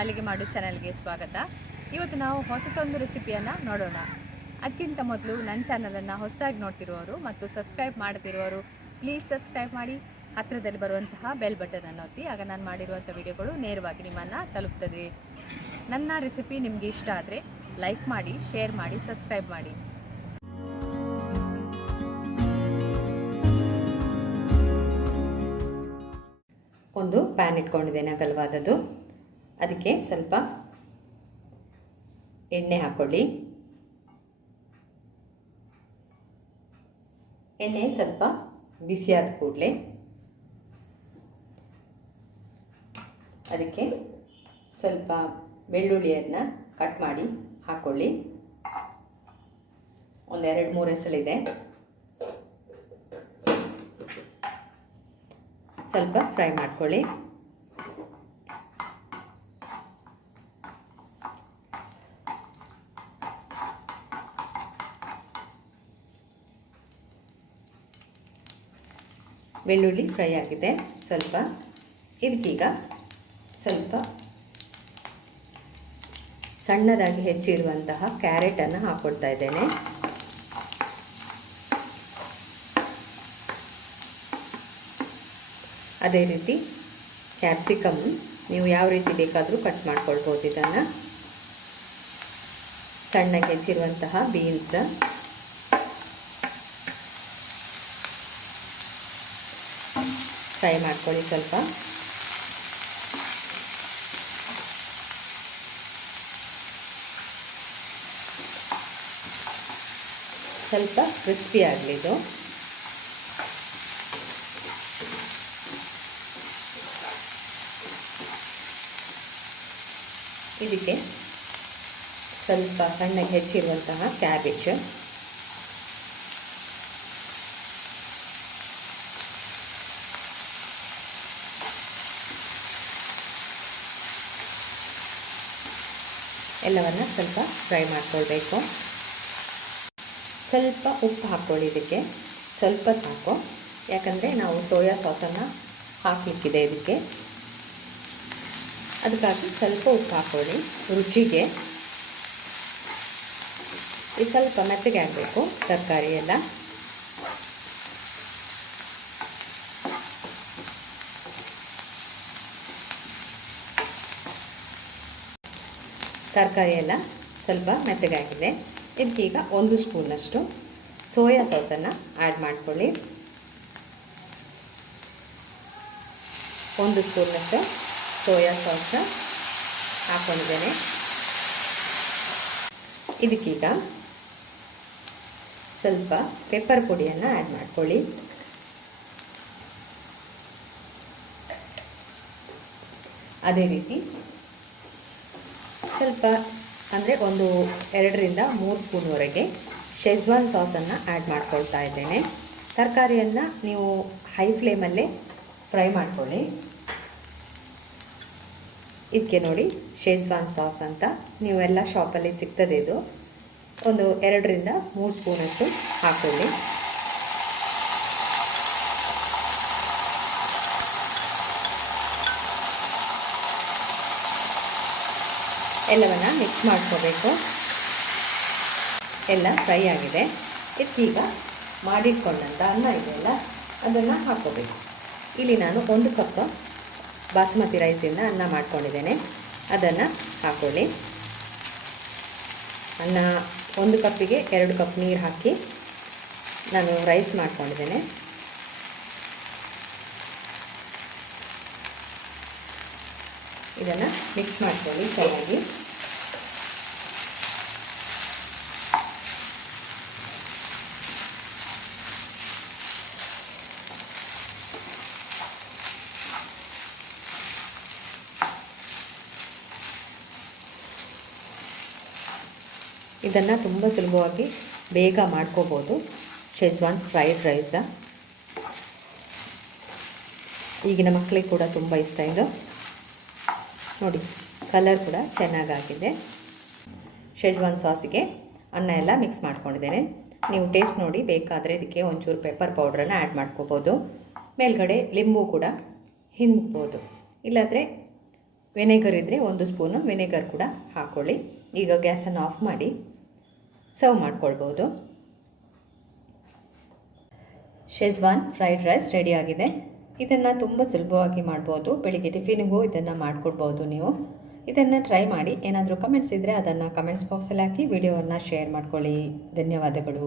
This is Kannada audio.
ಮಲ್ಲಿಗೆಮಾಡು ಚಾನಲ್ಗೆ ಸ್ವಾಗತ. ಇವತ್ತು ನಾವು ಹೊಸತೊಂದು ರೆಸಿಪಿಯನ್ನು ನೋಡೋಣ. ಅದಕ್ಕಿಂತ ಮೊದಲು ನನ್ನ ಚಾನಲನ್ನು ಹೊಸದಾಗಿ ನೋಡ್ತಿರುವವರು ಮತ್ತು ಸಬ್ಸ್ಕ್ರೈಬ್ ಮಾಡ್ತಿರುವವರು ಪ್ಲೀಸ್ ಸಬ್ಸ್ಕ್ರೈಬ್ ಮಾಡಿ, ಹತ್ತಿರದಲ್ಲಿ ಬರುವಂತಹ ಬೆಲ್ ಬಟನನ್ನು ಒತ್ತಿ. ಆಗ ನಾನು ಮಾಡಿರುವಂಥ ವಿಡಿಯೋಗಳು ನೇರವಾಗಿ ನಿಮ್ಮನ್ನು ತಲುಪ್ತದೆ. ನನ್ನ ರೆಸಿಪಿ ನಿಮಗೆ ಇಷ್ಟ ಆದರೆ ಲೈಕ್ ಮಾಡಿ, ಶೇರ್ ಮಾಡಿ, ಸಬ್ಸ್ಕ್ರೈಬ್ ಮಾಡಿ. ಒಂದು ಪ್ಯಾನ್ ಇಟ್ಕೊಂಡಿದ್ದೇನೆ ಅಗಲವಾದದ್ದು. ಅದಕ್ಕೆ ಸ್ವಲ್ಪ ಎಣ್ಣೆ ಹಾಕ್ಕೊಳ್ಳಿ. ಎಣ್ಣೆ ಸ್ವಲ್ಪ ಬಿಸಿಯಾದ ಕೂಡಲೇ ಅದಕ್ಕೆ ಸ್ವಲ್ಪ ಬೆಳ್ಳುಳ್ಳಿಯನ್ನು ಕಟ್ ಮಾಡಿ ಹಾಕ್ಕೊಳ್ಳಿ. ಒಂದು 2-3 ಎಸಳಿದೆ. ಸ್ವಲ್ಪ ಫ್ರೈ ಮಾಡ್ಕೊಳ್ಳಿ. ಬೆಳ್ಳುಳ್ಳಿ ಫ್ರೈ ಆಗಿದೆ ಸ್ವಲ್ಪ. ಇದಕ್ಕೀಗ ಸ್ವಲ್ಪ ಸಣ್ಣದಾಗಿ ಹೆಚ್ಚಿರುವಂತಹ ಕ್ಯಾರೆಟನ್ನು ಹಾಕ್ಕೊಳ್ತಾ ಇದ್ದೇನೆ. ಅದೇ ರೀತಿ ಕ್ಯಾಪ್ಸಿಕಮ್ ನೀವು ಯಾವ ರೀತಿ ಬೇಕಾದರೂ ಕಟ್ ಮಾಡ್ಕೊಳ್ಬೋದು. ಇದನ್ನು ಸಣ್ಣಗೆ ಹೆಚ್ಚಿರುವಂತಹ ಬೀನ್ಸ್, ಫ್ರೈ ಮಾಡ್ಕೊಳ್ಳಿ ಸ್ವಲ್ಪ. ಸ್ವಲ್ಪ ಕ್ರಿಸ್ಪಿ ಆಗಲಿ ಇದು. ಇದಕ್ಕೆ ಸ್ವಲ್ಪ ಸಣ್ಣಗೆ ಹೆಚ್ಚಿರುವಂತಹ ಕ್ಯಾಬೇಜ್, ಎಲ್ಲವನ್ನು ಸ್ವಲ್ಪ ಫ್ರೈ ಮಾಡ್ಕೊಳ್ಬೇಕು. ಸ್ವಲ್ಪ ಉಪ್ಪು ಹಾಕ್ಕೊಳ್ಳಿ. ಇದಕ್ಕೆ ಸ್ವಲ್ಪ ಸಾಕು, ಯಾಕಂದರೆ ನಾವು ಸೋಯಾ ಸಾಸನ್ನು ಹಾಕಲಿಕ್ಕಿದೆ ಇದಕ್ಕೆ. ಅದಕ್ಕಾಗಿ ಸ್ವಲ್ಪ ಉಪ್ಪು ಹಾಕ್ಕೊಳ್ಳಿ ರುಚಿಗೆ. ಇದು ಸ್ವಲ್ಪ ಮೆತ್ತಗೆ ಆಗಬೇಕು ತರಕಾರಿ ಎಲ್ಲ. ತರಕಾರಿ ಎಲ್ಲ ಸ್ವಲ್ಪ ಮೆತ್ತಗಾಗಿದೆ. ಇದಕ್ಕೀಗ 1 ಸ್ಪೂನಷ್ಟು ಸೋಯಾ ಸಾಸನ್ನು ಆ್ಯಡ್ ಮಾಡ್ಕೊಳ್ಳಿ. 1 ಸ್ಪೂನಷ್ಟು ಸೋಯಾ ಸಾಸ್ ಹಾಕ್ಕೊಂಡಿದ್ದೇನೆ. ಇದಕ್ಕೀಗ ಸ್ವಲ್ಪ ಪೆಪ್ಪರ್ ಪುಡಿಯನ್ನು ಆ್ಯಡ್ ಮಾಡ್ಕೊಳ್ಳಿ. ಅದೇ ರೀತಿ ಸ್ವಲ್ಪ ಅಂದರೆ ಒಂದು 2-3 ಸ್ಪೂನ್ವರೆಗೆ ಶೆಜ್ವಾನ್ ಸಾಸನ್ನು ಆ್ಯಡ್ ಮಾಡ್ಕೊಳ್ತಾ ಇದ್ದೇನೆ. ತರಕಾರಿಯನ್ನು ನೀವು ಹೈ ಫ್ಲೇಮಲ್ಲೇ ಫ್ರೈ ಮಾಡ್ಕೊಳ್ಳಿ. ಇದಕ್ಕೆ ನೋಡಿ ಶೆಜ್ವಾನ್ ಸಾಸ್ ಅಂತ ನೀವೆಲ್ಲ ಶಾಪಲ್ಲಿ ಸಿಗ್ತದೆ. ಇದು ಒಂದು 2-3 ಸ್ಪೂನಷ್ಟು ಹಾಕ್ಕೊಳ್ಳಿ. ಎಲ್ಲವನ್ನು ಮಿಕ್ಸ್ ಮಾಡ್ಕೋಬೇಕು. ಎಲ್ಲ ಫ್ರೈ ಆಗಿದೆ. ಇದಕ್ಕೀಗ ಮಾಡಿಟ್ಕೊಂಡಂಥ ಅನ್ನ ಇದೆಯಲ್ಲ ಅದನ್ನು ಹಾಕ್ಕೋಬೇಕು. ಇಲ್ಲಿ ನಾನು 1 ಕಪ್ ಬಾಸುಮತಿ ರೈಸಿಂದ ಅನ್ನ ಮಾಡ್ಕೊಂಡಿದ್ದೇನೆ. ಅದನ್ನು ಹಾಕ್ಕೊಳ್ಳಿ. ಅನ್ನ 1 ಕಪ್ಪಿಗೆ 2 ಕಪ್ ನೀರು ಹಾಕಿ ನಾನು ರೈಸ್ ಮಾಡ್ಕೊಂಡಿದ್ದೇನೆ. ಇದನ್ನು ಮಿಕ್ಸ್ ಮಾಡ್ಕೊಳ್ಳಿ ಚೆನ್ನಾಗಿ. ಇದನ್ನು ತುಂಬ ಸುಲಭವಾಗಿ ಬೇಗ ಮಾಡ್ಕೋಬೋದು. ಶೆಜ್ವಾನ್ ಫ್ರೈಡ್ ರೈಸ ಈಗಿನ ಮಕ್ಕಳಿಗೆ ಕೂಡ ತುಂಬ ಇಷ್ಟ ಇದು. ನೋಡಿ ಕಲರ್ ಕೂಡ ಚೆನ್ನಾಗಾಗಿದೆ. ಶೆಜ್ವಾನ್ ಸಾಸಿಗೆ ಅನ್ನ ಎಲ್ಲ ಮಿಕ್ಸ್ ಮಾಡ್ಕೊಂಡಿದ್ದೇನೆ. ನೀವು ಟೇಸ್ಟ್ ನೋಡಿ, ಬೇಕಾದರೆ ಇದಕ್ಕೆ ಒಂಚೂರು ಪೆಪ್ಪರ್ ಪೌಡ್ರನ್ನು ಆ್ಯಡ್ ಮಾಡ್ಕೋಬೋದು. ಮೇಲ್ಗಡೆ ಲಿಂಬು ಕೂಡ ಹಿಂಡ್ಬೋದು. ಇಲ್ಲಾಂದರೆ ವಿನೆಗರ್ ಇದ್ದರೆ 1 ಸ್ಪೂನು ವಿನೆಗರ್ ಕೂಡ ಹಾಕ್ಕೊಳ್ಳಿ. ಈಗ ಗ್ಯಾಸನ್ನು ಆಫ್ ಮಾಡಿ ಸರ್ವ್ ಮಾಡ್ಕೊಳ್ಬೋದು. ಶೆಜ್ವಾನ್ ಫ್ರೈಡ್ ರೈಸ್ ರೆಡಿಯಾಗಿದೆ. ಇದನ್ನು ತುಂಬ ಸುಲಭವಾಗಿ ಮಾಡ್ಬೋದು. ಬೆಳಿಗ್ಗೆ ಟಿಫಿನಿಗೂ ಇದನ್ನು ಮಾಡಿಕೊಡ್ಬೋದು ನೀವು. ಇದನ್ನು ಟ್ರೈ ಮಾಡಿ. ಏನಾದರೂ ಕಮೆಂಟ್ಸ್ ಇದ್ದರೆ ಅದನ್ನು ಕಮೆಂಟ್ಸ್ ಬಾಕ್ಸಲ್ಲಿ ಹಾಕಿ ವಿಡಿಯೋವನ್ನು ಶೇರ್ ಮಾಡ್ಕೊಳ್ಳಿ. ಧನ್ಯವಾದಗಳು.